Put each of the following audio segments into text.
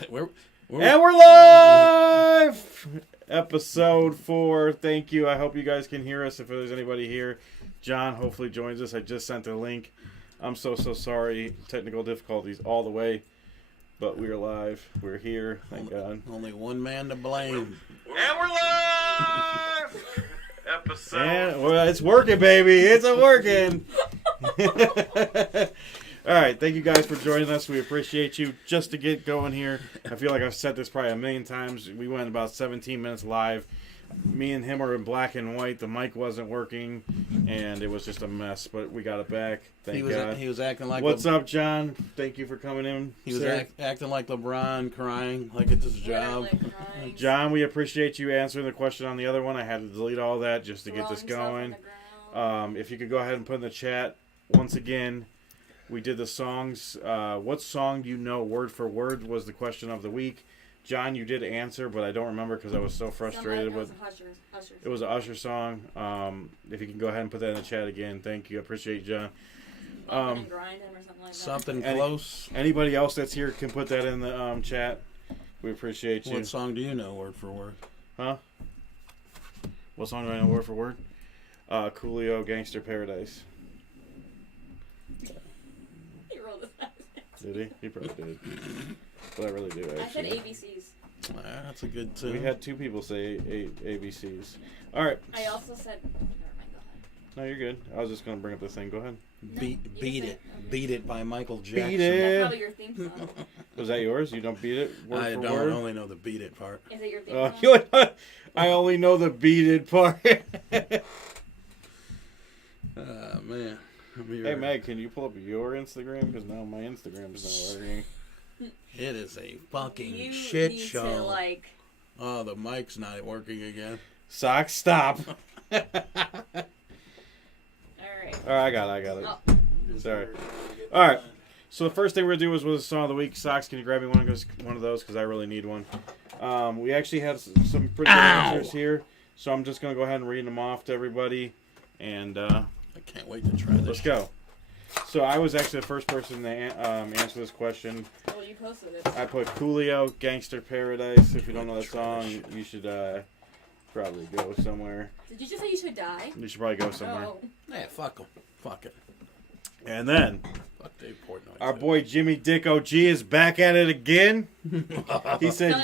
And we're live! Episode 4. Thank you. I hope you guys can hear us if there's anybody here. John hopefully joins us. I just sent the link. I'm so sorry. Technical difficulties all the way. But we're live. We're here. Thank God. Only one man to blame. And we're live! Episode. And, well, it's working, baby. It's working. All right. Thank you guys for joining us. We appreciate you. Just to get going here, I feel like I've said this probably a million times. We went about 17 minutes live. Me and him are in black and white. The mic wasn't working, and it was just a mess. But we got it back. Thank God. He was acting like. What's up, John? Thank you for coming in. He was acting like LeBron, crying like it's his job. John, we appreciate you answering the question on the other one. I had to delete all that just to get this going. If you could go ahead and put in the chat once again. We did the songs. What song do you know word for word was the question of the week. John, you did answer, but I don't remember because I was so frustrated with. It was an Usher song. If you can go ahead and put that in the chat again, thank you. I appreciate you, John. Something close. Anybody else that's here can put that in the chat. We appreciate you. What song do you know word for word? Huh? What song do I know word for word? Coolio, Gangster Paradise. He rolled his eyes. Did he? He probably did. But I really do, actually. I said ABCs. That's a good tune. We had two people say ABCs. All right. I also said... Never mind, go ahead. No, you're good. I was just going to bring up the thing. Go ahead. Beat It. Beat It by Michael Jackson. Beat It. That's probably your theme song. Was that yours? You don't beat it word I for don't word? only know the Beat It part. Is it your theme song? I only know the beat it part. Man. Hey, Meg, can you pull up your Instagram? Because now my Instagram's not working. It is a fucking shit need show. To, like... Oh, the mic's not working again. Sock, stop. All right. All right, I got it. Oh. Sorry. All right. So the first thing we're going to do is the song of the week. Socks, can you grab me one of those? Because I really need one. We actually have some pretty good answers here. So I'm just going to go ahead and read them off to everybody. And I can't wait to try this. Let's go. So I was actually the first person to answer this question. Well, you posted it. I put Coolio, Gangster Paradise. If you don't know that song, you should probably go somewhere. Did you just say you should die? You should probably go somewhere. Oh. Yeah, fuck him. Fuck it. And then, fuck Dave Portnoy. Our boy Jimmy Dick OG is back at it again. He said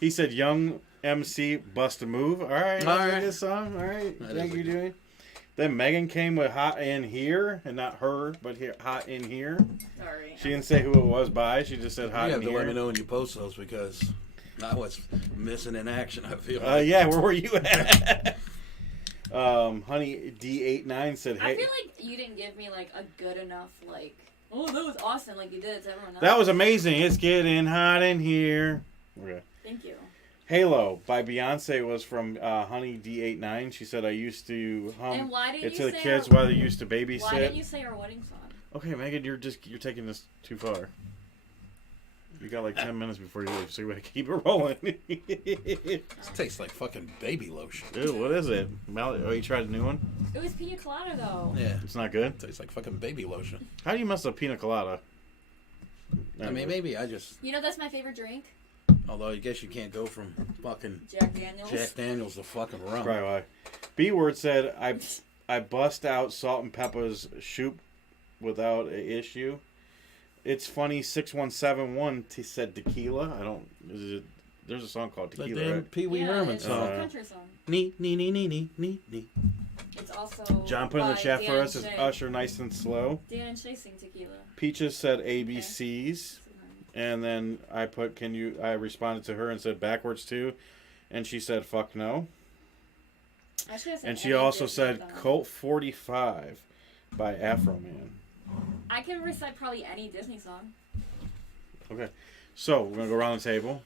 He said young MC bust a move. All right. This song. All right. Thank you, Jimmy. Then Megan came with Hot in Here, and not her, but here, Hot in Here. Sorry. She didn't say who it was by. She just said Hot in Here. You have to let me know when you post those because I was missing in action, I feel. Yeah, where were you at? Honey D89 said, hey. I feel like you didn't give me, like, a good enough, like, oh, that was awesome, like you did to everyone else. That was amazing. It's getting hot in here. Okay. Thank you. Halo by Beyonce was from Honey D89. She said, I used to hum it to the kids while they used to babysit. Why didn't you say our wedding song? Okay, Megan, you're taking this too far. You got like 10 minutes before you leave, so you gotta keep it rolling. This tastes like fucking baby lotion. Dude, what is it? Oh, you tried a new one? It was pina colada, though. Yeah. It's not good? It tastes like fucking baby lotion. How do you mess up pina colada? I mean, maybe I just... You know, that's my favorite drink. Although I guess you can't go from fucking Jack Daniels to fucking rum. Probably why. B-Word said, I bust out Salt and Pepper's Shoop without an issue. It's funny, 6171 said tequila. There's a song called Tequila, damn right? Pee Wee Herman song. It's a country song. Nee. It's also John put in the chat for us is Usher, Nice and Slow. Dan and Shay sing Tequila. Peaches said ABCs. Okay. And then I responded to her and said backwards too. And she said, fuck no. And she also said Colt 45 by Afro Man. I can recite probably any Disney song. Okay. So, we're going to go around the table.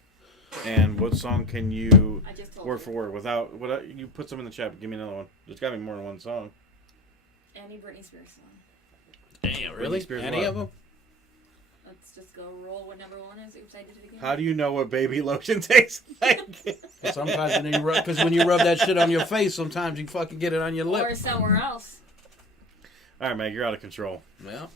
And what song can you, word for word, without, you put some in the chat, but give me another one. There's got to be more than one song. Any Britney Spears song. Damn, really? Any of them? Let's just go roll what number one is. Oops, I did it again. How do you know what baby lotion tastes like? Sometimes when you rub that shit on your face, sometimes you fucking get it on your lip. Or somewhere else. All right, Meg, you're out of control. Well,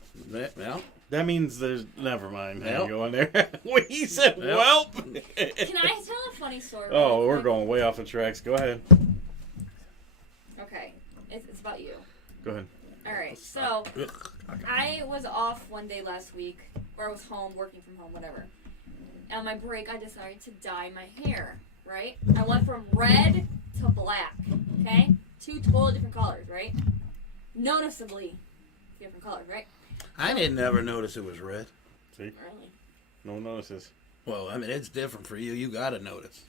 That means there's... Never mind. I Yep. ain't going there. When he said, Yep. welp. Can I tell a funny story? Oh, really we're quick? going way off the tracks. Go ahead. Okay, it's about you. Go ahead. All right, so I was off one day last week, or I was home, working from home, whatever. On my break, I decided to dye my hair, right? I went from red to black, okay? 2 totally different colors, right? Noticeably different colors, right? I didn't ever notice it was red. See? Really? No one notices. Well, I mean, it's different for you. You got to notice.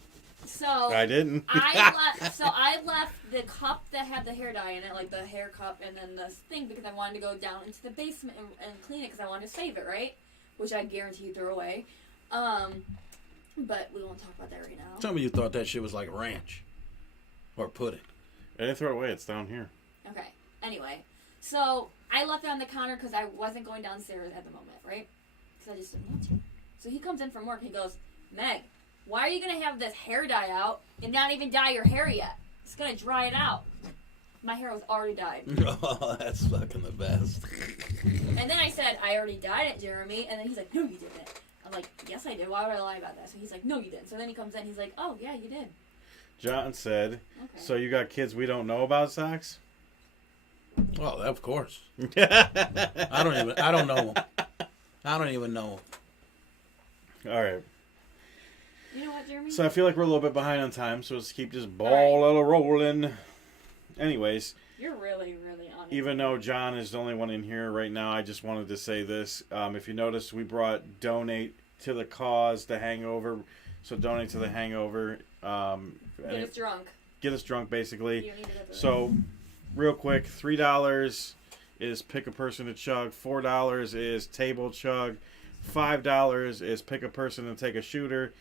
So I didn't. I left the cup that had the hair dye in it, like the hair cup, and then this thing because I wanted to go down into the basement and clean it because I wanted to save it, right? Which I guarantee you throw away. But we won't talk about that right now. Some of you thought that shit was like ranch or pudding. I didn't throw it away. It's down here. Okay. Anyway, so I left it on the counter because I wasn't going downstairs at the moment, right? Because I just didn't want to. So he comes in from work and he goes, Meg, why are you going to have this hair dye out and not even dye your hair yet? It's going to dry it out. My hair was already dyed. Oh, that's fucking the best. And then I said, I already dyed it, Jeremy. And then he's like, no, you didn't. I'm like, yes, I did. Why would I lie about that? So he's like, no, you didn't. So then he comes in. He's like, oh, yeah, you did. John said, Okay. so you got kids we don't know about, Socks? Well, of course. I don't know. I don't even know. All right. You know what, Jeremy? So I feel like we're a little bit behind on time, so let's keep this ball rolling. Anyways, You're really, really on it. even though John is the only one in here right now, I just wanted to say this. If you notice, we brought donate to the cause, the Hangover. So donate to the Hangover. Get us drunk. Get us drunk, basically. You don't need to go to So, real quick, $3 is pick a person to chug. $4 is table chug. $5 is pick a person and take a shooter.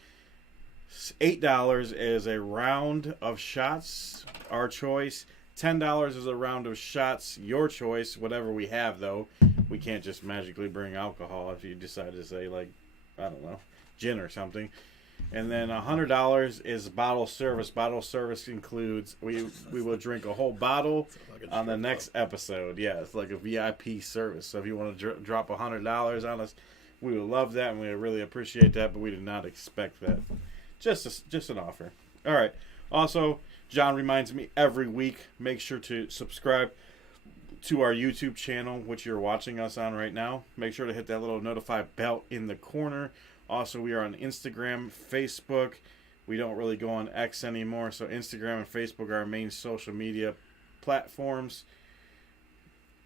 $8 is a round of shots, our choice. $10 is a round of shots, your choice, whatever we have, though. We can't just magically bring alcohol if you decide to say, like, I don't know, gin or something. And then $100 is bottle service. Bottle service includes, we will drink a whole bottle on the next episode. Yeah, it's like a VIP service. So if you want to drop $100 on us, we would love that and we would really appreciate that, but we did not expect that. Just an offer. All right. Also, John reminds me every week, make sure to subscribe to our YouTube channel, which you're watching us on right now. Make sure to hit that little notify bell in the corner. Also, we are on Instagram, Facebook. We don't really go on X anymore, so Instagram and Facebook are our main social media platforms.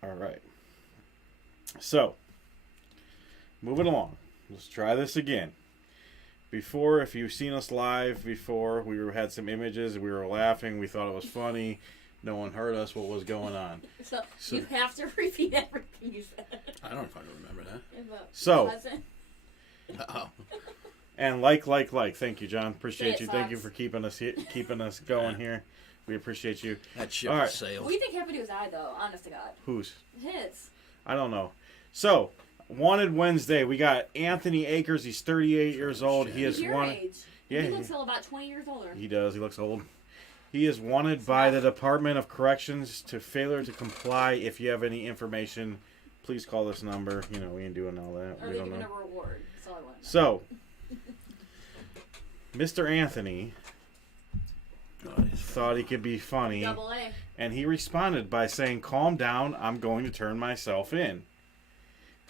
All right. So, moving along. Let's try this again. Before, if you've seen us live before, we had some images. We were laughing. We thought it was funny. No one heard us. What was going on? So you have to repeat everything you said. I don't fucking remember that. So, Oh. and like. Thank you, John. Appreciate Say you. it, Thank you Sox. for keeping us going here. We appreciate you. That ship All right. sailed. What do you think happened to his eye, though? Honest to God. Who's? His. I don't know. So, Wanted Wednesday. We got Anthony Akers. He's 38 years old. He is Your wanted. age. Yeah, He he- looks still about 20 years older. He does. He looks old. He is wanted by the Department of Corrections to failure to comply. If you have any information, please call this number. You know, we ain't doing all that. Are We they don't giving know. a reward? That's all I want to know. So, Mr. Anthony thought he could be funny, Double A. and he responded by saying, "Calm down. I'm going to turn myself in."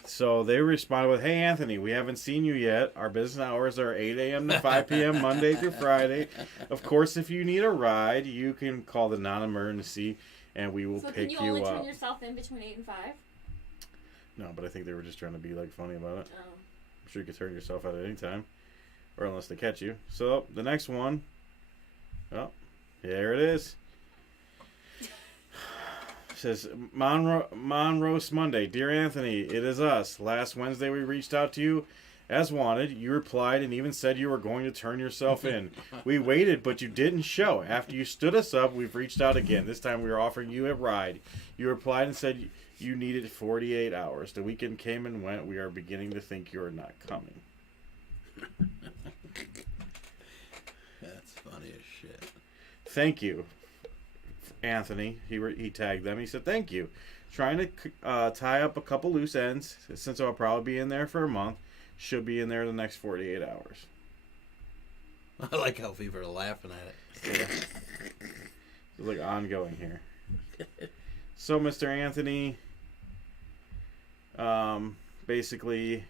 So they responded with, "Hey, Anthony, we haven't seen you yet. Our business hours are 8 a.m. to 5 p.m. Monday through Friday. Of course, if you need a ride, you can call the non-emergency, and we will So can pick you you only up." turn yourself in between 8 and 5? No, but I think they were just trying to be like funny about it. Oh. I'm sure you could turn yourself out at any time, or unless they catch you. So the next one, oh, there it is. Says Monroe Monday. Dear Anthony, it is us. Last Wednesday we reached out to you as wanted. You replied and even said you were going to turn yourself in. We waited, but you didn't show. After you stood us up, we've reached out again. This time we are offering you a ride. You replied and said you needed 48 hours. The weekend came and went. We are beginning to think you are not coming. That's funny as shit. Thank you Anthony. He tagged them. He said, thank you. Trying to tie up a couple loose ends since I'll probably be in there for a month. Should be in there the next 48 hours. I like how people are laughing at it. Yeah. It's like ongoing here. So, Mr. Anthony, basically,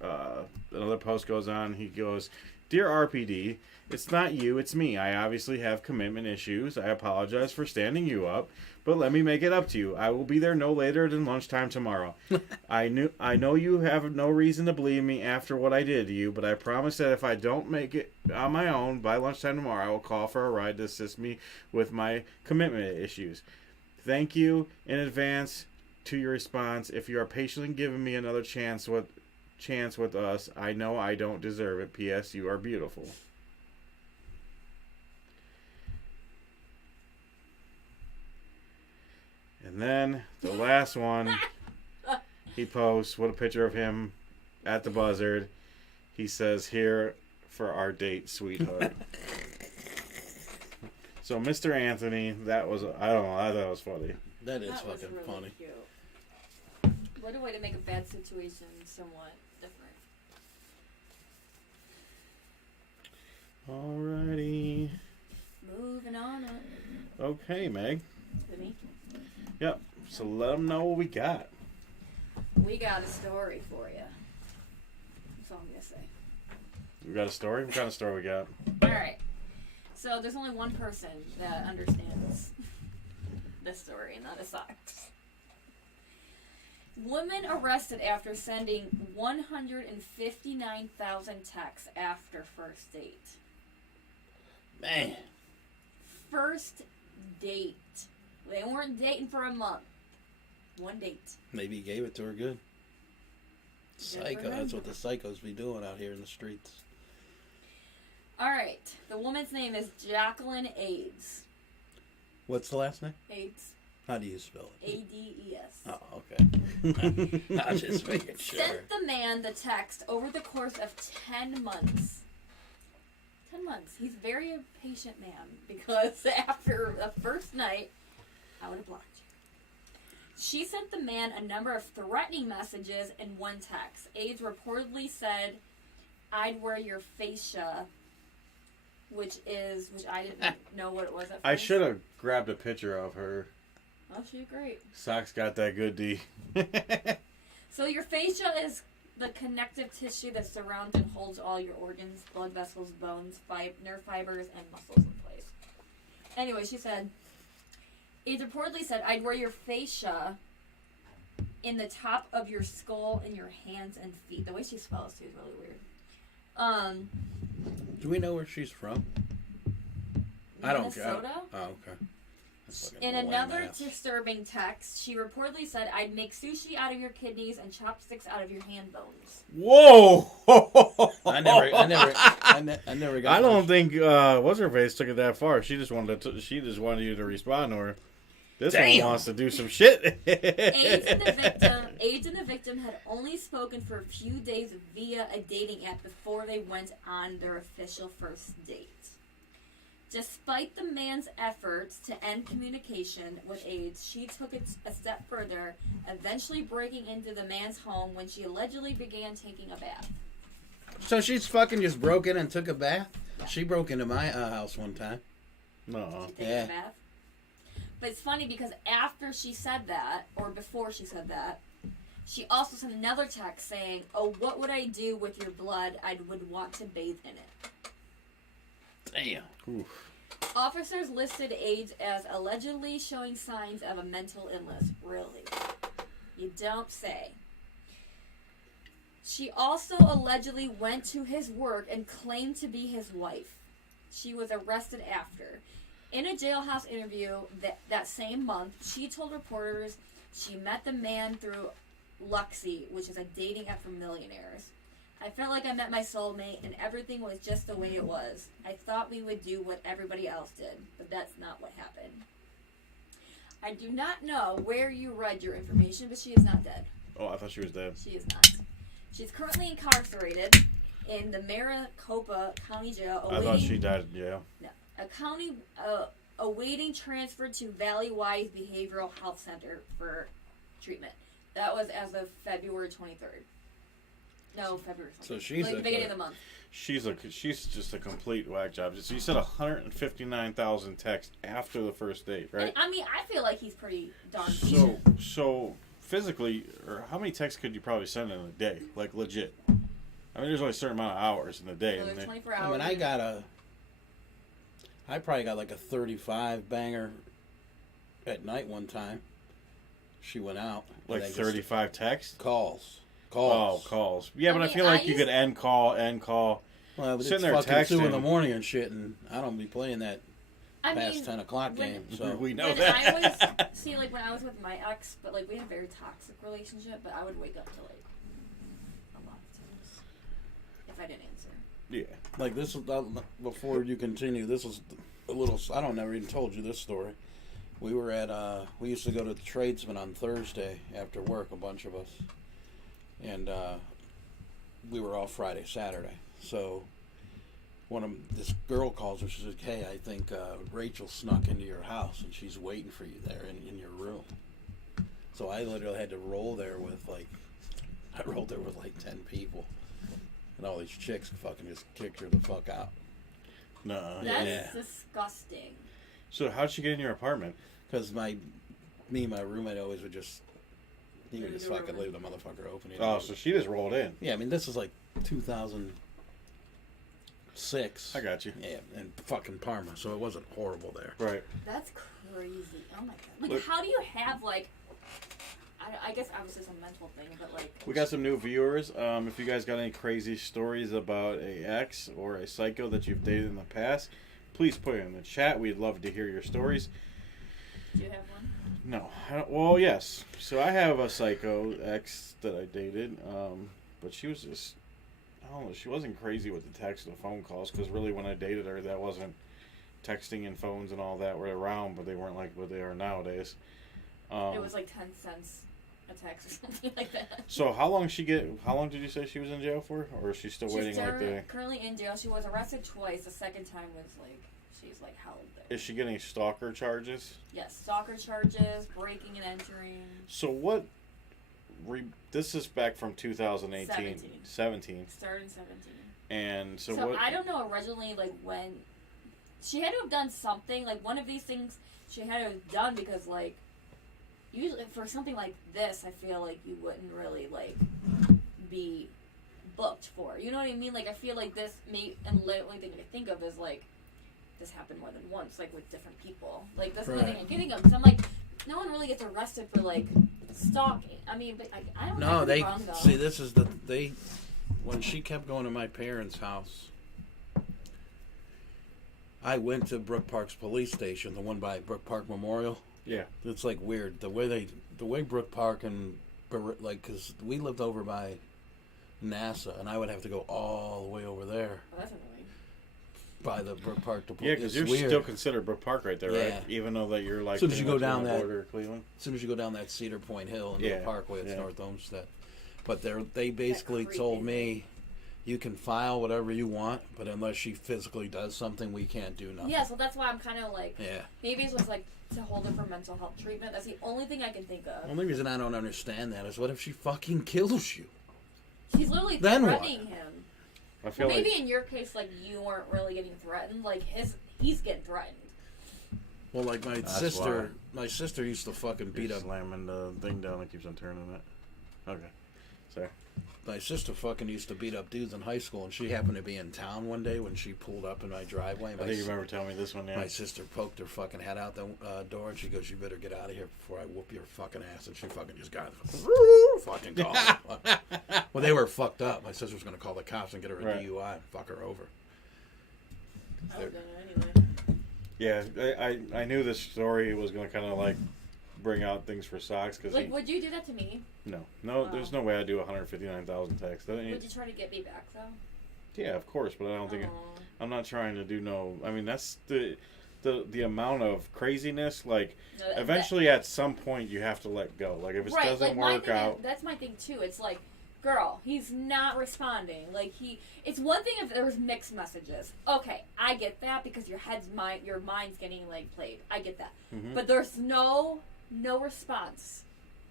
another post goes on. He goes, Dear RPD, it's not you, it's me. I obviously have commitment issues. I apologize for standing you up, but let me make it up to you. I will be there no later than lunchtime tomorrow. I know you have no reason to believe me after what I did to you, but I promise that if I don't make it on my own by lunchtime tomorrow, I will call for a ride to assist me with my commitment issues. Thank you in advance to your response. If you are patiently giving me another chance with us, I know I don't deserve it. P.S. You are beautiful. And then the last one, he posts with a picture of him at the buzzard. He says, here for our date, sweetheart. So, Mr. Anthony, that was, I don't know, I thought it was funny. That is That was fucking really funny. Cute. What a way to make a bad situation somewhat different. Alrighty. Moving on up. Okay, Meg. To me. Yep. So let them know what we got. We got a story for you. That's all I'm going to say. We got a story? What kind of story we got? Alright. So there's only one person that understands this story, and that is Sox. Woman arrested after sending 159,000 texts after first date. Man. First date. They weren't dating for a month. One date. Maybe he gave it to her good. Psycho. That's what the psychos be doing out here in the streets. Alright. The woman's name is Jacqueline Aids. What's the last name? Aids. How do you spell it? A-D-E-S. Oh, okay. I just making sure. Sent the man the text over the course of 10 months. 10 months. He's a very patient man because after the first night, I would have blocked you. She sent the man a number of threatening messages in one text. Aids reportedly said, I'd wear your fascia, which I didn't know what it was at first. I should have grabbed a picture of her. Oh, she's great. Sock's got that good D. So your fascia is the connective tissue that surrounds and holds all your organs, blood vessels, bones, nerve fibers, and muscles in place. Anyway, she said, it reportedly said, I'd wear your fascia in the top of your skull and your hands and feet. The way she spells too is really weird. Do we know where she's from? I don't care. Minnesota? Oh, okay. In another disturbing text, she reportedly said, I'd make sushi out of your kidneys and chopsticks out of your hand bones. Whoa! I never got. I don't think what's her face took it that far. She just wanted you to respond to her. This one wants to do some shit. AIDS and the victim had only spoken for a few days via a dating app before they went on their official first date. Despite the man's efforts to end communication with AIDS, she took it a step further, eventually breaking into the man's home when she allegedly began taking a bath. So she's fucking just broke in and took a bath? She broke into my house one time. No. A bath. But it's funny because after she said that, or before she said that, she also sent another text saying, oh, what would I do with your blood? I would want to bathe in it. Damn. Oof. Officers listed AIDS as allegedly showing signs of a mental illness. Really? You don't say. She also allegedly went to his work and claimed to be his wife. She was arrested after. In a jailhouse interview that same month, she told reporters she met the man through Luxy, which is a dating app for millionaires. I felt like I met my soulmate and everything was just the way it was. I thought we would do what everybody else did, but that's not what happened. I do not know where you read your information, but she is not dead. Oh, I thought she was dead. She is not. She's currently incarcerated in the Maricopa County Jail. I thought she died in jail. No. A county awaiting transfer to Valley-Wise Behavioral Health Center for treatment. That was as of February 23rd. No, February 23rd. So she's like the beginning of the month. She's just a complete whack job. So you said 159,000 texts after the first date, right? And, I mean, I feel like he's pretty darn So physically, or how many texts could you probably send in a day? Like legit. I mean, there's only a certain amount of hours in the day. So there's 24 hours. I mean, I probably got like a 35 banger at night one time. She went out. Like 35 texts? Calls. Oh, calls. Yeah, but I feel like you could end call. Well, it's sitting there fucking texting 2 in the morning and shit, and I don't be playing that past 10 o'clock game. So we know when that. when I was with my ex, but like we had a very toxic relationship, but I would wake up to like a lot of times if I didn't answer. Yeah. Like this was before you continue. This was a little. I don't never even told you this story. We were at. We used to go to the Tradesman on Thursday after work. A bunch of us, and we were off Friday, Saturday. So this girl calls her. She says, "Hey, I think Rachel snuck into your house, and she's waiting for you there in your room." So I literally had to roll there with like 10 people. And all these chicks fucking just kicked her the fuck out. No. That's disgusting. So how'd she get in your apartment? Because my roommate always would just, he would just fucking leave the motherfucker open. Oh, so she just rolled in. Yeah, I mean, this is like 2006. I got you. Yeah, in fucking Parma, so it wasn't horrible there. Right. That's crazy. Oh my god. Like, how do you have, like, I guess obviously it's a mental thing, but like... We got some new viewers. If you guys got any crazy stories about a ex or a psycho that you've dated in the past, please put it in the chat. We'd love to hear your stories. Do you have one? No. Well, yes. So I have a psycho ex that I dated, but she was just... I don't know. She wasn't crazy with the text and the phone calls, because really when I dated her, that wasn't... Texting and phones and all that were around, but they weren't like what they are nowadays. It was like 10 cents a text or something like that. So how long did you say she was in jail for? Or is she still waiting She's currently in jail. She was arrested twice. The second time was like, she's like held there. Is she getting stalker charges? Yes, stalker charges, breaking and entering. So what, this is back from 2018. 17. Started in 17. And so what? what? I don't know originally like when, she had to have done something, like one of these things she had to have done because like, usually for something like this, I feel like you wouldn't really like be booked for. You know what I mean? Like I feel like this and the only thing I can think of is like this happened more than once, like with different people. Like that's the only thing I'm getting of. Because I'm like, no one really gets arrested for like stalking. I mean, but I don't know. No, wrong, though. See, this is when she kept going to my parents' house. I went to Brook Park's police station, the one by Brook Park Memorial. Yeah. It's like weird the way Brook Park and like because we lived over by NASA and I would have to go all the way over there. Oh, that's annoying. By the Brook Park to yeah, because you're weird. still considered Brook Park right there, Yeah. right? Even though that you're like as soon as you go down that border of Cleveland. As soon as you go down that Cedar Point Hill and Yeah. the Parkway, it's Yeah. North Olmsted. But they basically creepy told thing. me, you can file whatever you want, but unless she physically does something, we can't do nothing. Yeah, so that's why I'm kind of like, Yeah. maybe it's just like to hold her for mental health treatment. That's the only thing I can think of. The only reason I don't understand that is what if she fucking kills you? He's literally Then what? threatening him. I feel Maybe like in your case, like you weren't really getting threatened. Like he's getting threatened. Well, like my sister used to fucking beat you're up. slamming the thing down and keeps on turning it. Okay. Sorry. My sister fucking used to beat up dudes in high school, and she happened to be in town one day when she pulled up in my driveway. I think you remember telling me this one, yeah. My sister poked her fucking head out the door, and she goes, "You better get out of here before I whoop your fucking ass." And she fucking just got fucking called. Well, they were fucked up. My sister was going to call the cops and get her a DUI and fuck her over. I would have done it anyway. Yeah, I knew this story was going to kind of like bring out things for Socks. Cause Like, would you do that to me? No, there's no way I'd do 159,000 texts. Would you try to get me back, though? Yeah, of course, but I don't think... Aw. I'm not trying to do no... I mean, that's the amount of craziness, like, No, eventually at some point you have to let go. Like, if it doesn't work out... That's my thing, too. It's like, girl, he's not responding. Like, it's one thing if there was mixed messages. Okay, I get that because your mind's getting, like, played. I get that. Mm-hmm. But there's no response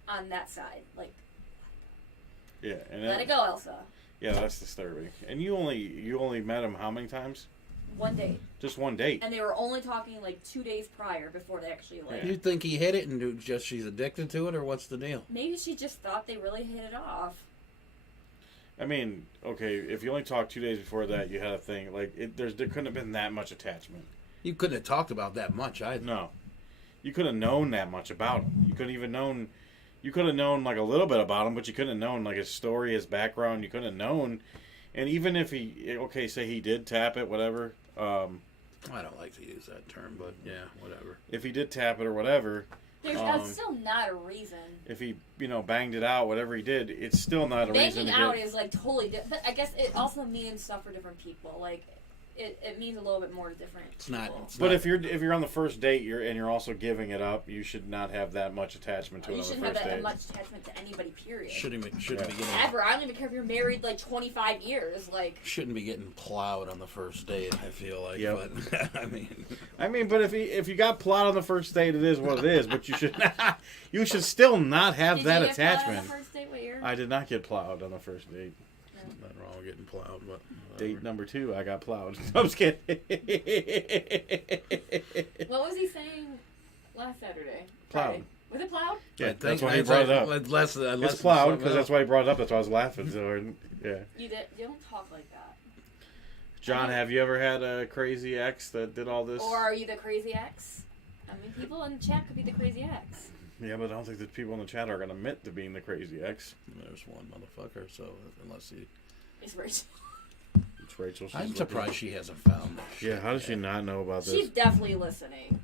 on that side. Like, Yeah. And let it go, Elsa. Yeah, that's disturbing. And you only met him how many times? One date. Just one date. And they were only talking, like, 2 days prior before they actually, like... You think he hit it and just she's addicted to it, or what's the deal? Maybe she just thought they really hit it off. I mean, okay, if you only talked 2 days before that, you had a thing. Like, there couldn't have been that much attachment. You couldn't have talked about that much either. No. You could have known that much about him. You could have known, like, a little bit about him, but you couldn't have known, like, his story, his background. You couldn't have known. And even if say he did tap it, whatever. I don't like to use that term, but yeah, whatever. If he did tap it or whatever. There's still not a reason. If he, banged it out, whatever he did, it's still not a reason to Banging out is, like, totally different. But I guess it also means stuff for different people. Like, it means a little bit more to different people. But if you're on the first date, you're also giving it up, you should not have that much attachment to it on the first date. You shouldn't have that much attachment to anybody, period. Shouldn't be getting... Ever. I don't even care if you're married, like, 25 years. Like... Shouldn't be getting plowed on the first date, I feel like. Yep. But, but if you got plowed on the first date, it is what it is. But you should still not have Did that you get attachment. plowed on the first date? What year? I did not get plowed on the first date. Nothing wrong with getting plowed, but... Date number 2, I got plowed. I'm just kidding. What was he saying last Saturday? Plowed. Friday. Was it plowed? Yeah, that's why he brought it up. It's plowed, because that's why he brought it up. That's why I was laughing. So, yeah. You don't talk like that. John, have you ever had a crazy ex that did all this? Or are you the crazy ex? I mean, people in the chat could be the crazy ex. Yeah, but I don't think the people in the chat are going to admit to being the crazy ex. There's one motherfucker, so unless he... It's Rachel. It's Rachel. I'm surprised she hasn't found this. Yeah, how does she not know about this? She's definitely listening.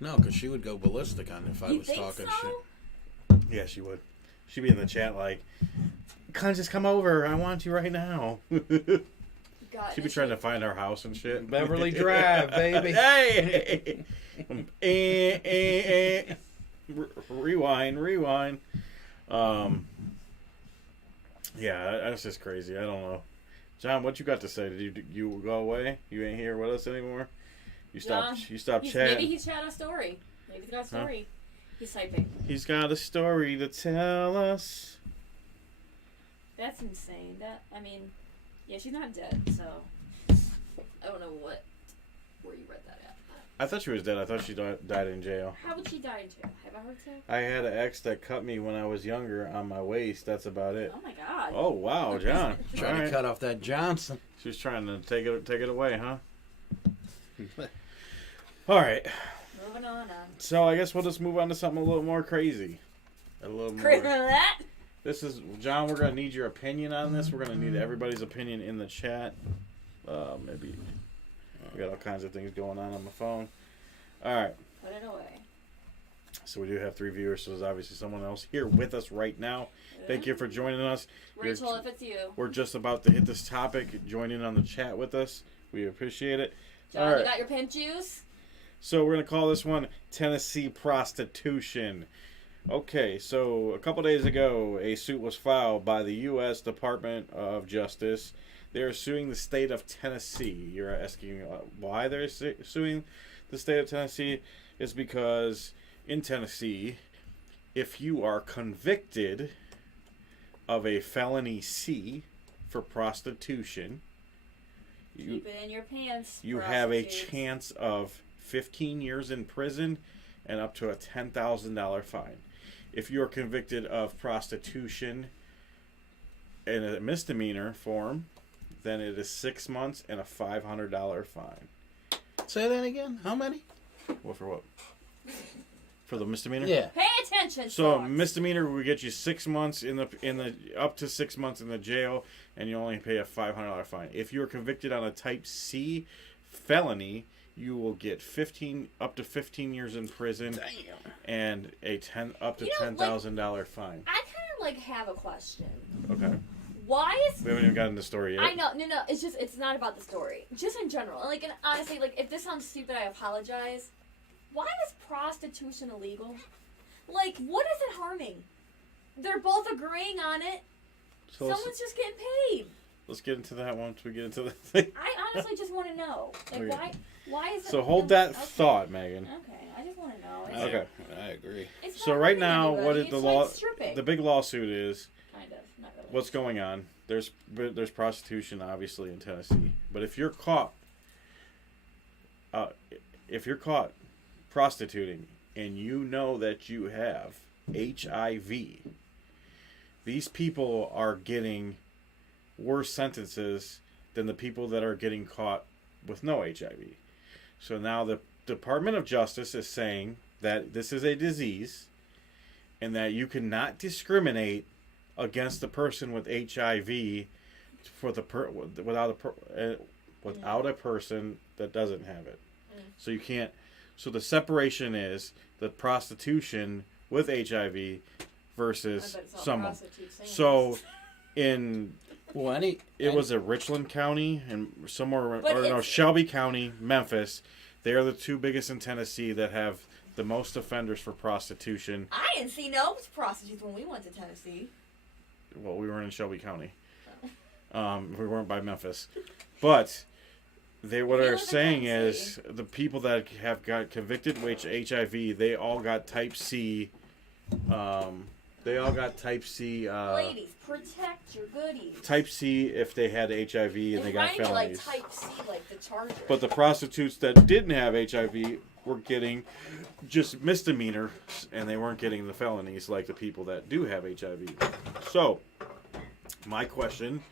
No, because she would go ballistic on if I was talking so? shit. Yeah, she would. She'd be in the chat like, just come over. I want you right now. God, She'd be trying to find our house and shit. Beverly Drive, baby. Hey! Rewind. Yeah, that's just crazy. I don't know. John, what you got to say? Did you go away? You ain't here with us anymore? You stopped chatting. Maybe he's chatting a story. Maybe he's got a story. Huh? He's typing. He's got a story to tell us. That's insane. Yeah, she's not dead, so I don't know where you read that at. I thought she was dead. I thought she died in jail. How would she die in jail? Have I heard so? I had an ex that cut me when I was younger on my waist. That's about it. Oh my God. Oh wow, John. Trying to cut off that Johnson. She was trying to take it away, huh? All right. Moving on. So I guess we'll just move on to something a little more crazy. A little more. Crazy than that? This is John. We're gonna need your opinion on this. We're gonna need everybody's opinion in the chat. Maybe we got all kinds of things going on my phone. All right. Put it away. So we do have 3 viewers. So there's obviously someone else here with us right now. Yeah. Thank you for joining us. Rachel, if it's you. We're just about to hit this topic. Join in on the chat with us. We appreciate it. John, all right. You got your pimp juice? So we're gonna call this one Tennessee prostitution. Okay, so a couple days ago, a suit was filed by the U.S. Department of Justice. They are suing the state of Tennessee. You're asking why they're suing the state of Tennessee? It's because in Tennessee, if you are convicted of a felony C for prostitution, keep it in your pants. You have a chance of 15 years in prison and up to a $10,000 fine. If you're convicted of prostitution in a misdemeanor form, then it is 6 months and a $500 fine. Say that again. How many? What for what? For the misdemeanor? Yeah. Pay attention. So misdemeanor will get you 6 months in the up to 6 months in the jail, and you only pay a $500 fine. If you're convicted on a Type C felony, you will get up to 15 years in prison. Damn. And up to $10,000 fine. I kind of have a question. Okay. Why is... We haven't even gotten the story yet. I know. No. It's not about the story. Just in general. And honestly, if this sounds stupid, I apologize. Why is prostitution illegal? What is it harming? They're both agreeing on it. So Someone's just getting paid. let's get into that once we get into the thing. I honestly just want to know. Like, Okay. why is it... So hold that okay. thought, Megan. Okay, I just want to know. Okay. I agree. It's So not right hurting now, anybody. what is It's the like law? stripping. The big lawsuit is Kind of. Not really. what's going on. There's prostitution, obviously, in Tennessee. But if you're caught prostituting and you know that you have HIV, these people are getting worse sentences than the people that are getting caught with no HIV. So now the Department of Justice is saying that this is a disease and that you cannot discriminate against the person with HIV for without a person that doesn't have it. So you can't. So the separation is the prostitution with HIV versus someone. So in it was a Richland County and somewhere Shelby County, Memphis. They are the two biggest in Tennessee that have the most offenders for prostitution. I didn't see no prostitutes when we went to Tennessee. Well, we weren't in Shelby County. We weren't by Memphis. But what they're saying is the people that have got convicted with HIV, they all got type C. Ladies, protect your goodies. Type C if they had HIV and they got felonies. Like type C, like the Charger. But the prostitutes that didn't have HIV were getting just misdemeanors, and they weren't getting the felonies like the people that do have HIV. So, my question,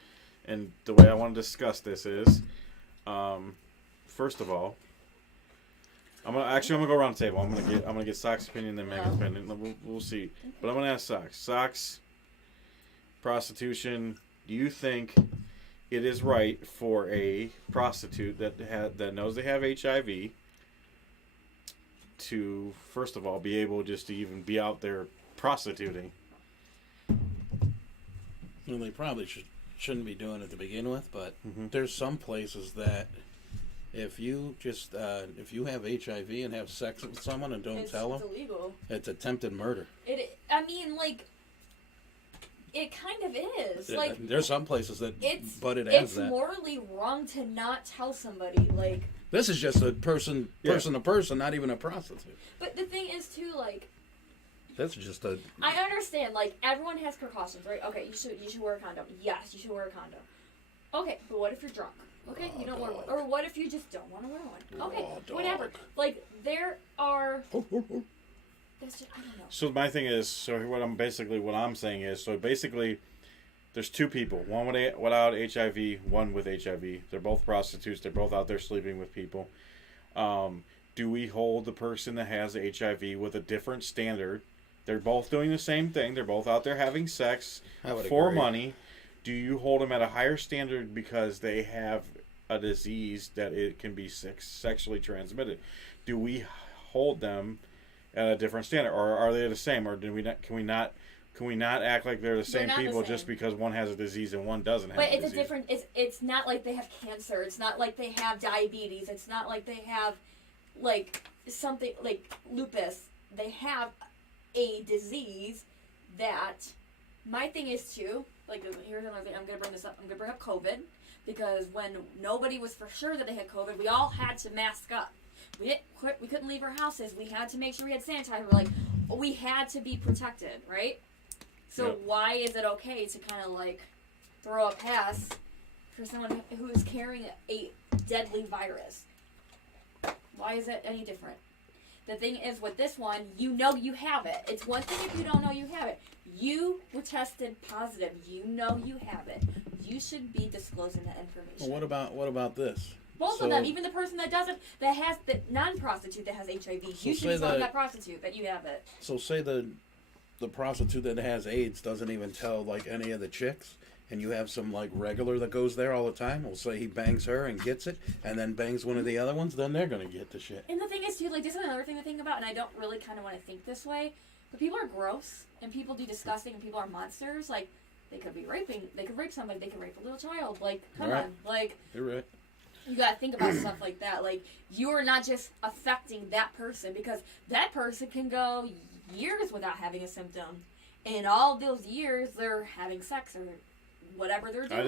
and the way I want to discuss this is, first of all, I'm gonna go around the table. I'm gonna get Sock's opinion, then Megan's opinion. We'll see. But I'm gonna ask Sock. Sock's prostitution. Do you think it is right for a prostitute that knows they have HIV to, first of all, be able just to even be out there prostituting? Well, they probably shouldn't be doing it to begin with, but there's some places that if you have HIV and have sex with someone and don't tell them, it's illegal. It's attempted murder. It kind of is. There's some places that it's that. morally wrong to not tell somebody. Like, this is just a person to person, not even a prostitute. But the thing is too, like, that's just a. I understand. Like, everyone has precautions, right? Okay, you should wear a condom. Yes, you should wear a condom. Okay, but what if you're drunk? Okay, you don't want to wear, or what if you just don't want to wear one? Okay, whatever. Like, there are. That's just, I don't know. So my thing is, what I'm saying is, basically, there's two people, one without HIV, one with HIV. They're both prostitutes. They're both out there sleeping with people. Do we hold the person that has HIV with a different standard? They're both doing the same thing. They're both out there having sex for money. Do you hold them at a higher standard because they have a disease that it can be sexually transmitted? Do we hold them at a different standard, or are they the same? Or can we not act like they're the same people just because one has a disease and one doesn't have a disease? But it's a different. It's not like they have cancer. It's not like they have diabetes. It's not like they have like something like lupus. They have a disease that. My thing is too. Like, here's another thing. I'm gonna bring this up. I'm gonna bring up COVID because when nobody was for sure that they had COVID, we all had to mask up. We couldn't leave our houses. We had to make sure we had sanitizer. Like, we had to be protected, right? So why is it okay to kind of like throw a pass for someone who is carrying a deadly virus? Why is it any different? The thing is with this one, you know you have it. It's one thing if you don't know you have it. You were tested positive. You know you have it. You should be disclosing that information. Well, what about this? Both of them, even the person that has the non-prostitute that has HIV, you should be telling that prostitute that you have it. So say the prostitute that has AIDS doesn't even tell like any of the chicks, and you have some like regular that goes there all the time. We'll say he bangs her and gets it, and then bangs one of the other ones. Then they're gonna get the shit. And the thing is too, like this is another thing to think about, and I don't really kind of want to think this way, but people are gross, and people do disgusting, and people are monsters. Like they could be raping, they could rape somebody, they could rape a little child. Like come on, like you're right. You gotta think about stuff like that. Like, you are not just affecting that person, because that person can go years without having a symptom. And all those years, they're having sex or whatever they're doing. I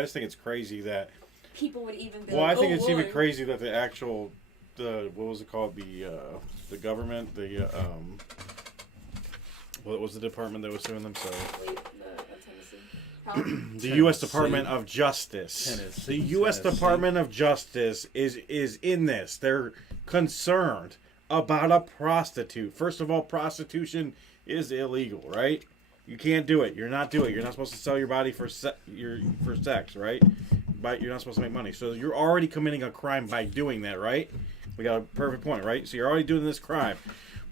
just think it's crazy that people would even be well, like, I think oh, it's Lord. even crazy that the actual what was it called, the government, what was the department that was suing them? So Tennessee. the U.S. Department of Justice. Tennessee. The U.S. Department of Justice is in this. They're concerned about a prostitute. First of all, prostitution is illegal, right? You can't do it. You're not doing it. You're not supposed to sell your body for sex, right? But you're not supposed to make money. So you're already committing a crime by doing that, right? We got a perfect point, right? So you're already doing this crime.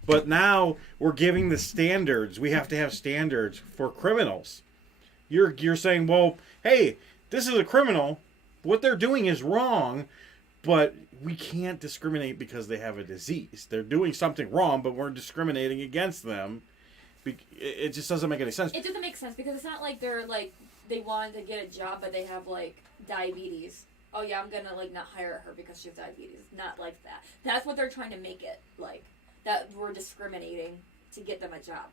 But now we're giving the standards. We have to have standards for criminals. You're saying, well, hey, this is a criminal. What they're doing is wrong, but we can't discriminate because they have a disease. They're doing something wrong, but we're discriminating against them. It just doesn't make any sense. It doesn't make sense because it's not like they're like they wanted to get a job, but they have like diabetes. Oh yeah, I'm gonna like not hire her because she has diabetes. Not like that. That's what they're trying to make it like. That we're discriminating to get them a job.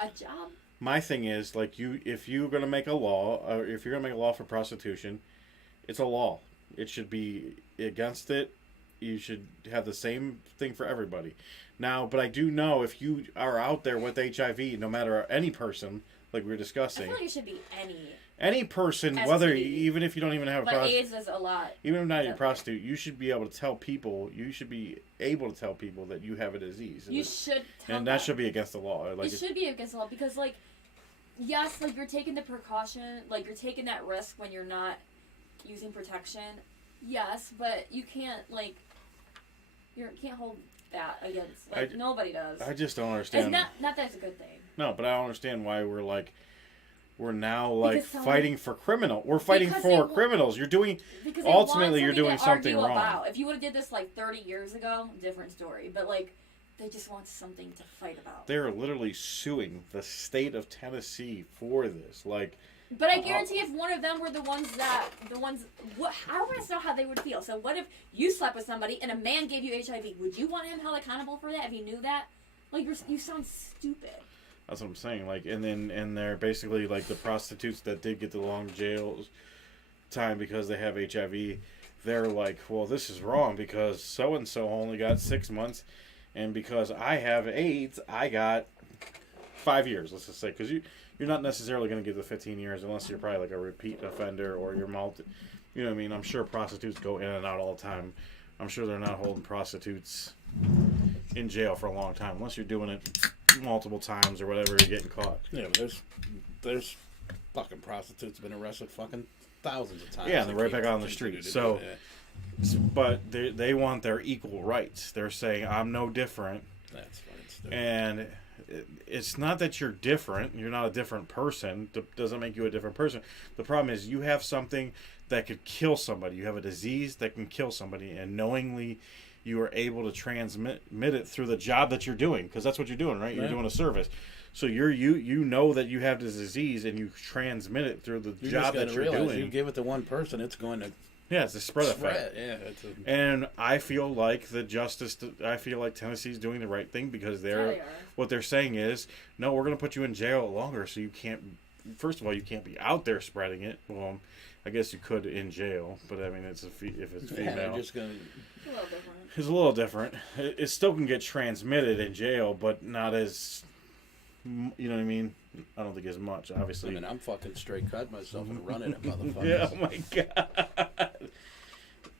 A job? My thing is, like, if you're going to make a law, or if you're going to make a law for prostitution, it's a law. It should be against it. You should have the same thing for everybody. Now, but I do know if you are out there with HIV, no matter any person, like we were I discussing, feel like it should be any person, STD. whether even if you don't even have a but prostitute, AIDS is a lot. even if not a prostitute, you should be able to tell people. You should be able to tell people that you have a disease. You should tell and that should be against the law. Like it should be against the law because, like, yes, like you're taking the precaution, like you're taking that risk when you're not using protection. Yes, but you can't like you can't hold that against nobody does. I just don't understand. It's not that it's a good thing. No, but I don't understand why we're now like Because fighting for criminal. We're fighting for criminals. You're doing because ultimately you're doing something wrong. About. If you would have did this like 30 years ago, different story. But like they just want something to fight about. They're literally suing the state of Tennessee for this. Like, but I guarantee if one of them were I want to know how they would feel. So what if you slept with somebody and a man gave you HIV? Would you want him held accountable for that if you knew that? Like you sound stupid. That's what I'm saying. Like, and they're basically like the prostitutes that did get the long jail time because they have HIV. They're like, well, this is wrong because so and so only got 6 months, and because I have AIDS, I got 5 years. Let's just say because you're not necessarily going to get the 15 years unless you're probably like a repeat offender or you're you know what I mean? I'm sure prostitutes go in and out all the time. I'm sure they're not holding prostitutes in jail for a long time unless you're doing it multiple times or whatever, you're getting caught. Yeah, but there's fucking prostitutes been arrested fucking thousands of times. Yeah, and they're right back on the street. So, but they want their equal rights. They're saying I'm no different. That's fucking stupid. And it's not that you're different. You're not a different person. Doesn't make you a different person. The problem is you have something that could kill somebody. You have a disease that can kill somebody, and knowingly you are able to transmit it through the job that you're doing, because that's what you're doing, right? You're doing a service. So you know that you have this disease, and you transmit it through the job that you're doing. You give it to one person, it's going to it's a spread effect. Yeah, and I feel like I feel like Tennessee's doing the right thing because what they're saying is, no, we're going to put you in jail longer, so you can't. First of all, you can't be out there spreading it. Well, I guess you could in jail, but I mean, if it's female, just gonna. It's a little different. It still can get transmitted in jail, but not as, you know what I mean? I don't think as much, obviously. I mean, I'm fucking straight cut myself and running it, motherfucker. Yeah, oh my God.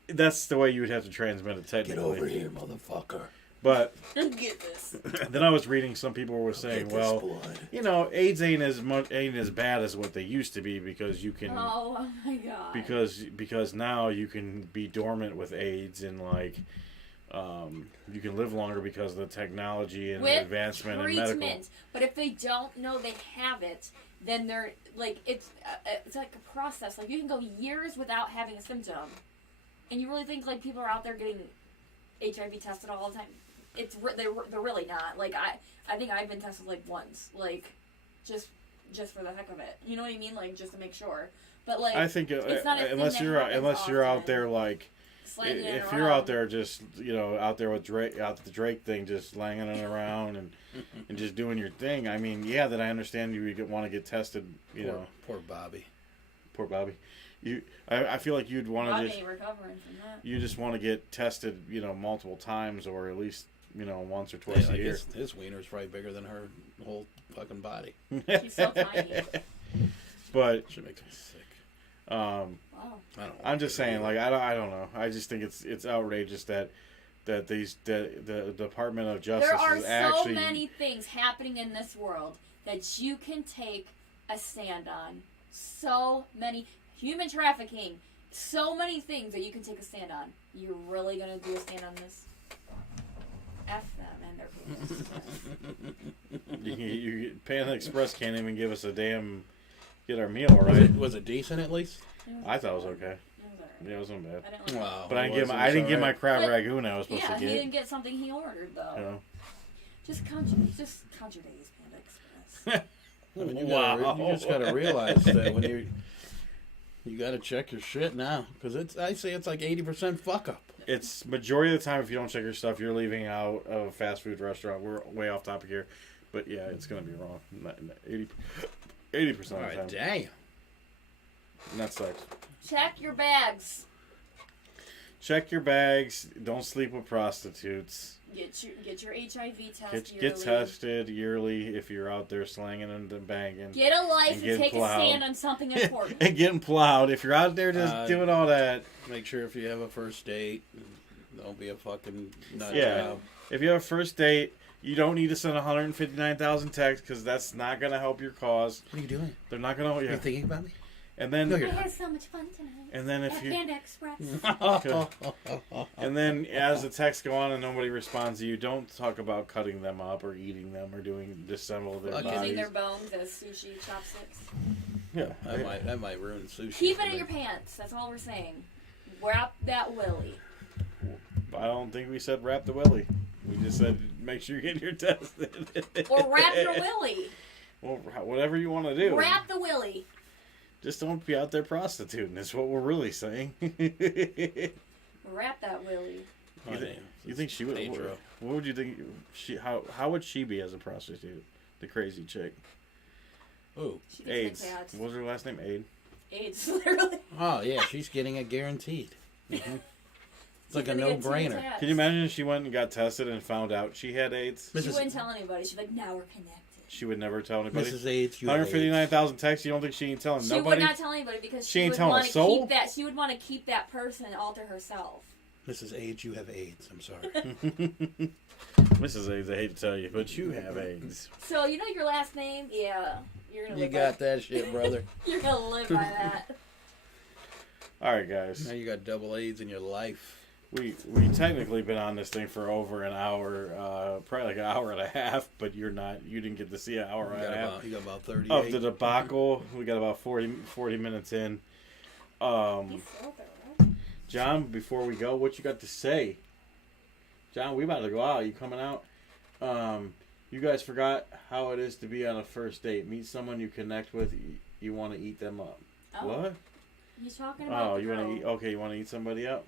That's the way you would have to transmit it, technically. Get over here, motherfucker. But get this. Then I was reading some people were saying, well, you know, AIDS ain't as bad as what they used to be because you can. Oh my God. Because now you can be dormant with AIDS and like. You can live longer because of the technology and the advancement in medical. But if they don't know they have it, then they're like it's like a process. Like you can go years without having a symptom, and you really think like people are out there getting HIV tested all the time? They're really not. Like I think I've been tested like once, like just for the heck of it. You know what I mean? Like just to make sure. But like I think it's not unless you're out there like. If you're out there just out there with the Drake thing, just langing it around and just doing your thing, I mean, yeah, that I understand you want to get tested, Poor Bobby. Poor Bobby. I feel like you'd want to Bobby just ain't recovering from that. you just want to get tested, multiple times or at least once or twice a year. His wiener's probably bigger than her whole fucking body. She's so tiny. But She makes me sick. Wow. I'm just saying, like I don't know. I just think it's outrageous that the Department of Justice There are is so actually many things happening in this world that you can take a stand on. So many. Human trafficking. So many things that you can take a stand on. You're really going to do a stand on this? F them and their you Panda Express can't even give us a damn get our meal right. Was it decent at least? I thought it was okay. It was alright. Yeah, it wasn't bad. I didn't like Wow. But I didn't get my crab But- ragoon I was supposed Yeah, to he get. didn't get something he ordered, though. You know? Just count your days, Panda Express. I mean, you Wow. just gotta realize that when you gotta check your shit now, because I say it's like 80% fuck up. It's majority of the time if you don't check your stuff, you're leaving out of a fast food restaurant. We're way off topic here, but yeah, it's gonna be wrong. 80% All of the time. right, damn. And that sucks. Check your bags. Check your bags. Don't sleep with prostitutes. Get your HIV test Get tested yearly if you're out there slanging and banging. Get a life and getting take plowed. a stand on something important. And getting plowed. If you're out there just doing all that. Make sure if you have a first date, don't be a fucking nut Yeah. job. If you have a first date, you don't need to send 159,000 texts because that's not going to help your cause. What are you doing? They're not going to. Are Yeah. you thinking about me? And then, No, I you're had so much fun tonight. and then if At you, Panda Express. and then as the texts go on and nobody responds to you, don't talk about cutting them up or eating them or doing disassemble their Fuck. Using bodies. their bones as sushi chopsticks. Yeah. that might ruin sushi. Keep for it in me. your pants. That's all we're saying. Wrap that willy. I don't think we said wrap the willy. We just said make sure you get your tested. Or wrap your willy. Well, whatever you want to do. Wrap the willy. Just don't be out there prostituting. Is what we're really saying. Wrap that willy. Oh, damn. You think she would? Pedro. What would you think? How would she be as a prostitute? The crazy chick. Ooh. She gets AIDS. big tats. What was her last name? Aid. AIDS, literally. Oh, yeah, she's getting it guaranteed. Mm-hmm. It's like a She's gonna get 10 no-brainer. tats. Can you imagine if she went and got tested and found out she had AIDS? She Mrs. wouldn't tell anybody. She's like, now we're connected. She would never tell anybody. Mrs. AIDS, you have AIDS. 159,000 texts. You don't think she ain't telling She nobody? would not tell anybody because She she ain't would telling a want to soul? keep that. She would want to keep that person all to herself. Mrs. AIDS, you have AIDS. I'm sorry. Mrs. AIDS, I hate to tell you, but you have AIDS. So you know your last name? Yeah, you're gonna. You live got by, that shit, brother. You're gonna live by that. All right, guys. Now you got double AIDS in your life. We technically been on this thing for over an hour, probably like an hour and a half, but you didn't get to see an hour and a half You got about 38. of the debacle. We got about 40 minutes in. He's still there, right? John, before we go, what you got to say? John, we about to go out. You coming out? You guys forgot how it is to be on a first date. Meet someone you connect with. You want to eat them up. Oh, What? he's talking about. Oh, the you want girl. to eat? Okay, you want to eat somebody up?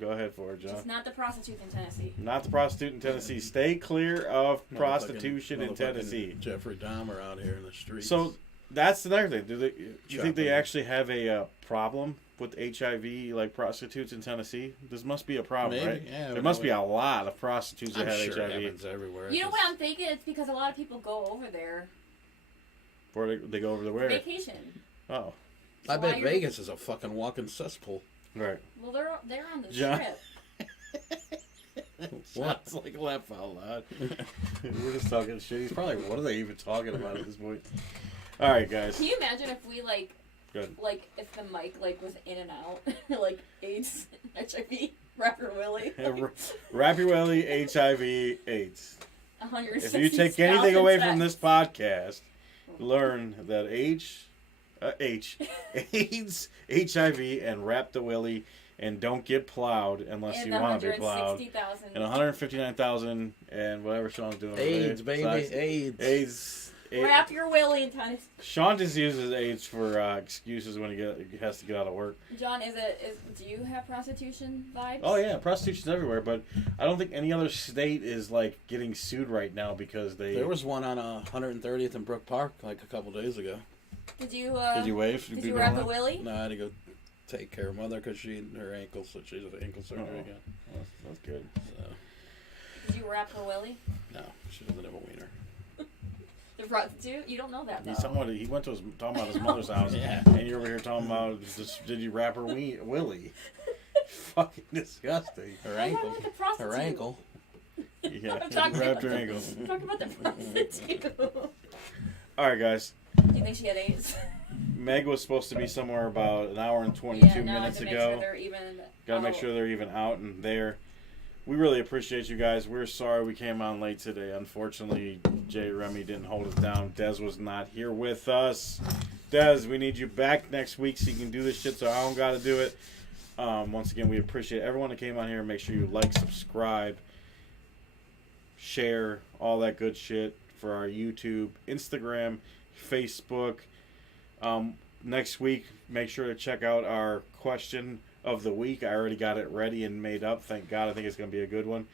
Go ahead for it, John. Just not the prostitute in Tennessee. Not the prostitute in Tennessee. Stay clear of prostitution in Motherfucking Tennessee. Jeffrey Dahmer out here in the streets. So that's another thing. Do you think they Chopping. actually have a problem with HIV, like prostitutes in Tennessee? This must be a problem, Maybe, right? yeah, There must be a lot of prostitutes that I'm have sure it HIV. happens everywhere. You know what I'm thinking? It's because a lot of people go over there Before they go over the for where? vacation. Oh, I So bet why you're- Vegas is a fucking walking cesspool. right. Well, they're on the John- strip. What? It's like laugh out loud. We're just talking shit. He's probably, what are they even talking about at this point? All right, guys. Can you imagine if we Good. like if the mic was in and out, like AIDS, HIV, rapper Willie, Wrap your willy, HIV, AIDS. 160. If you take anything away from this podcast, learn that AIDS, HIV, and wrap the willy, and don't get plowed unless and you want to be plowed. 160,000. And 159,000 and whatever Sean's doing. over AIDS, there. baby, Besides- AIDS. AIDS. Wrap your willy in Tennessee. Sean just uses AIDS for excuses when he has to get out of work. John, do you have prostitution vibes? Oh yeah, prostitution's everywhere, but I don't think any other state is like getting sued right now because they. There was one on 130th in Brook Park like a couple days ago. Did you wave? Did you wrap the willy? No, I had to go take care of mother because her ankle, so she's an ankle surgery again. That's good. So. Did you wrap her willy? No, she doesn't have a wiener. You don't know that though. He went to talking about his mother's house, yeah. And you're over here talking about did you wrap her willy? Fucking disgusting. Her ankle. Like her ankle. Yeah, I'm talking wrapped her about ankle. I'm talking about the prostitute. All right, guys. Do you think she had AIDS? Meg was supposed to be somewhere about an hour and 22 minutes ago. Gotta make sure they're even out and there. We really appreciate you guys. We're sorry we came on late today. Unfortunately, Jay Remy didn't hold us down. Dez was not here with us. Dez, we need you back next week so you can do this shit so I don't gotta do it. Once again, we appreciate everyone that came on here. Make sure you like, subscribe, share, all that good shit for our YouTube, Instagram, Facebook. Next week, make sure to check out our question of the week. I already got it ready and made up. Thank God. I think it's going to be a good one.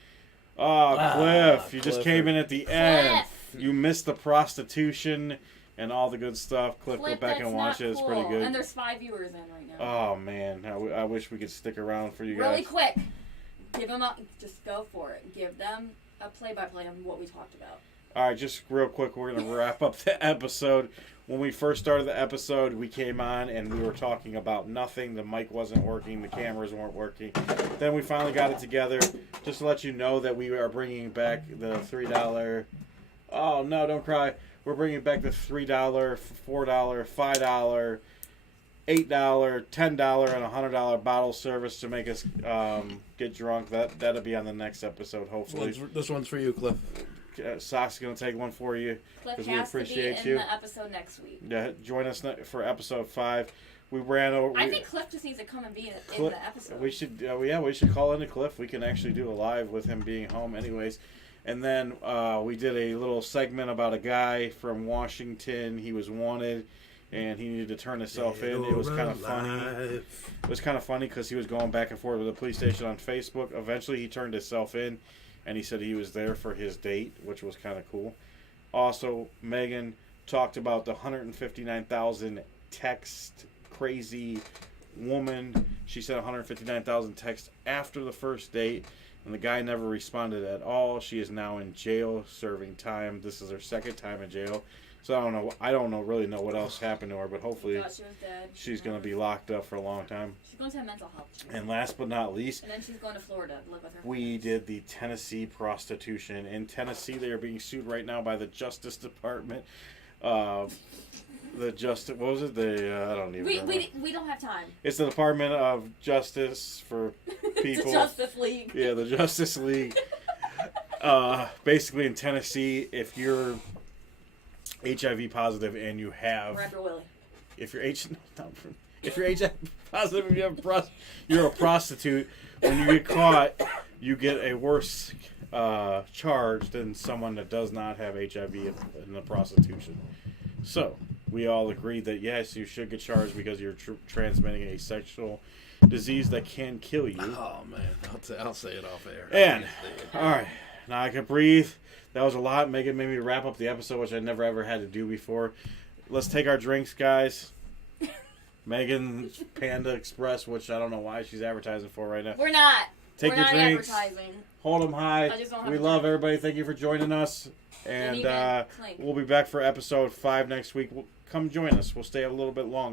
Oh, Cliff. You just came in at the end. You missed the prostitution and all the good stuff. Cliff, go back and watch it. It's pretty good. And there's 5 viewers in right now. Oh, man. I wish we could stick around for you guys. Really quick. Give them up. Just go for it. Give them a play-by-play on what we talked about. All right, just real quick, we're going to wrap up the episode. When we first started the episode, we came on and we were talking about nothing. The mic wasn't working. The cameras weren't working. Then we finally got it together. Just to let you know that we are bringing back the $3. Oh, no, don't cry. We're bringing back the $3, $4, $5, $8, $10, and $100 bottle service to make us get drunk. That'll be on the next episode, hopefully. This one's for you, Cliff. Sock's going to take one for you because we appreciate you. In the episode next week. Yeah, join us for episode 5. We ran over. I think Cliff just needs to come and be in the episode. We should, we should call into Cliff. We can actually do a live with him being home, anyways. And then we did a little segment about a guy from Washington. He was wanted, and he needed to turn himself in. It was kind of funny. It was kind of funny because he was going back and forth with the police station on Facebook. Eventually, he turned himself in. And he said he was there for his date, which was kind of cool. Also, Megan talked about the 159,000 text crazy woman. She said 159,000 texts after the first date, and the guy never responded at all. She is now in jail serving time. This is her second time in jail. So I don't really know what else happened to her, but hopefully she's going to be locked up for a long time. She's going to have mental health. And last but not least, and then she's going to Florida to live with her. We did the Tennessee prostitution. In Tennessee, they are being sued right now by the Justice Department. What was it? I don't even remember. We don't have time. It's the Department of Justice for people. The Justice League. Yeah, the Justice League. Basically, in Tennessee, if you're HIV positive and you have, if you're HIV positive and you have you're a prostitute, when you get caught, you get a worse charge than someone that does not have HIV in the prostitution. So we all agreed that yes, you should get charged because you're transmitting a sexual disease that can kill you. Oh man, I'll say it off air. And all right, now I can breathe. That was a lot. Megan made me wrap up the episode, which I never ever had to do before. Let's take our drinks, guys. Megan's Panda Express, which I don't know why she's advertising for right now. We're not. Take We're your not drinks. Advertising. Hold them high. We love everybody. Thank you for joining us. And we'll be back for episode 5 next week. Come join us. We'll stay a little bit longer.